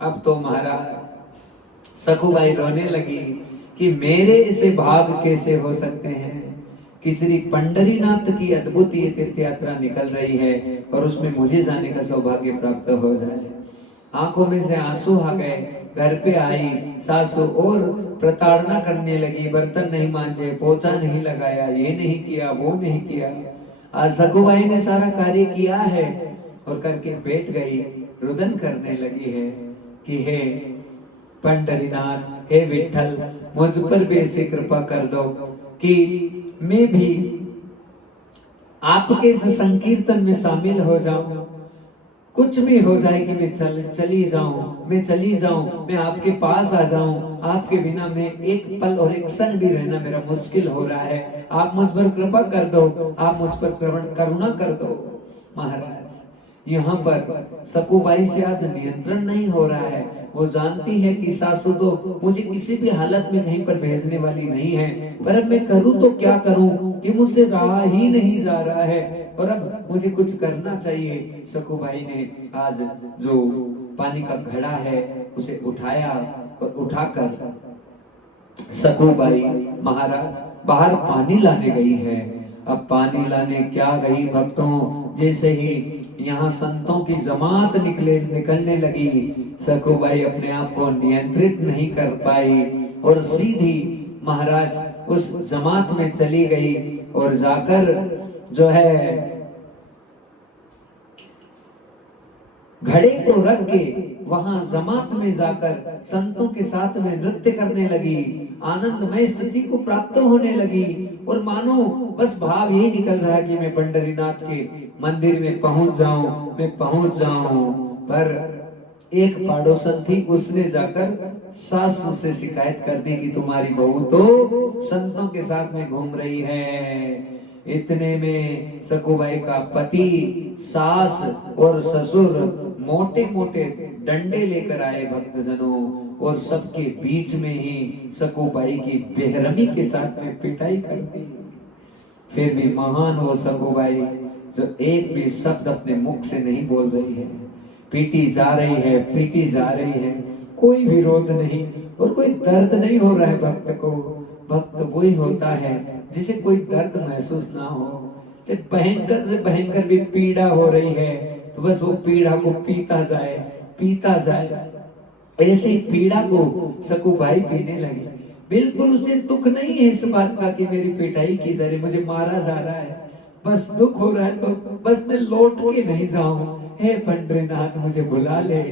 अब तो महाराज सखुबाई रोने लगी कि मेरे ऐसे भाग कैसे हो सकते हैं कि श्री पंढरीनाथ की अद्भुत ये तीर्थ यात्रा निकल रही है और उसमें मुझे जाने का सौभाग्य प्राप्त हो जाए। आंखों में से आंसू आ गए। घर पे आई सासू और प्रताड़ना करने लगी, बर्तन नहीं मांजे, पोछा नहीं लगाया, ये नहीं किया, वो नहीं किया। आज सखुबाई ने सारा कार्य किया है और करके बैठ गई, रुदन करने लगी है कि हे पंढरीनाथ, हे विठल, मुझ पर भी ऐसी कृपा कर दो कि मैं भी आपके इस संकीर्तन में शामिल हो जाऊं। कुछ भी हो जाए कि मैं चली जाऊं, मैं आपके पास आ जाऊं। आपके बिना मैं एक पल और एक क्षण भी रहना मेरा मुश्किल हो रहा है। आप मुझ पर कृपा कर दो, आप मुझ पर करुणा कर दो। महाराज यहाँ पर सकुबाई से आज नियंत्रण नहीं हो रहा है। वो जानती है कि सासू तो मुझे किसी भी हालत में कहीं पर भेजने वाली नहीं है, पर अब मैं करूं तो क्या करूं कि मुझसे रहा ही नहीं जा रहा है और अब मुझे कुछ करना चाहिए। सकुबाई ने आज जो पानी का घड़ा है उसे उठाया और उठाकर सकुबाई महाराज बाहर पानी लाने गई है। अब पानी लाने क्या गई भक्तों, जैसे ही यहाँ संतों की जमात निकलने लगी, सकुबाई अपने आप को नियंत्रित नहीं कर पाई और सीधी महाराज उस जमात में चली गई और जाकर जो है घड़े को रख के वहां जमात में जाकर संतों के साथ में नृत्य करने लगी, आनंदमय स्थिति को प्राप्त होने लगी और मानो बस भाव यही निकल रहा है कि मैं पंढरीनाथ के मंदिर में पहुंच जाऊं। पर एक पड़ोसन थी, उसने जाकर सासू से शिकायत कर दी कि तुम्हारी बहू तो संतों के साथ में घूम रही है। इतने में सकुबाई का पति, सास और ससुर मोटे मोटे डंडे लेकर आए भक्तजनों और सबके बीच में ही सकुबाई की बेरहमी के साथ में पिटाई कर दी। फिर भी महान वो सकुबाई जो एक भी शब्द अपने मुख से नहीं बोल रही है, पीटी जा रही है, कोई विरोध नहीं और कोई दर्द नहीं हो रहा है भक्त को। भक्त वही होता है जिसे कोई दर्द महसूस ना हो। सिर्फ भयंकर से भयंकर भी पीड़ा हो रही है तो बस वो पीड़ा को पीता जाए। ऐसी पीड़ा को सकुबाई पीने लगी। बिल्कुल उसे दुख नहीं है इस बात का कि मेरी पिटाई की जा रही, मुझे मारा जा रहा है, बस दुख हो रहा है तो बस मैं लौट के नहीं जाऊं। हे पंढरीनाथ, मुझे बुला ले।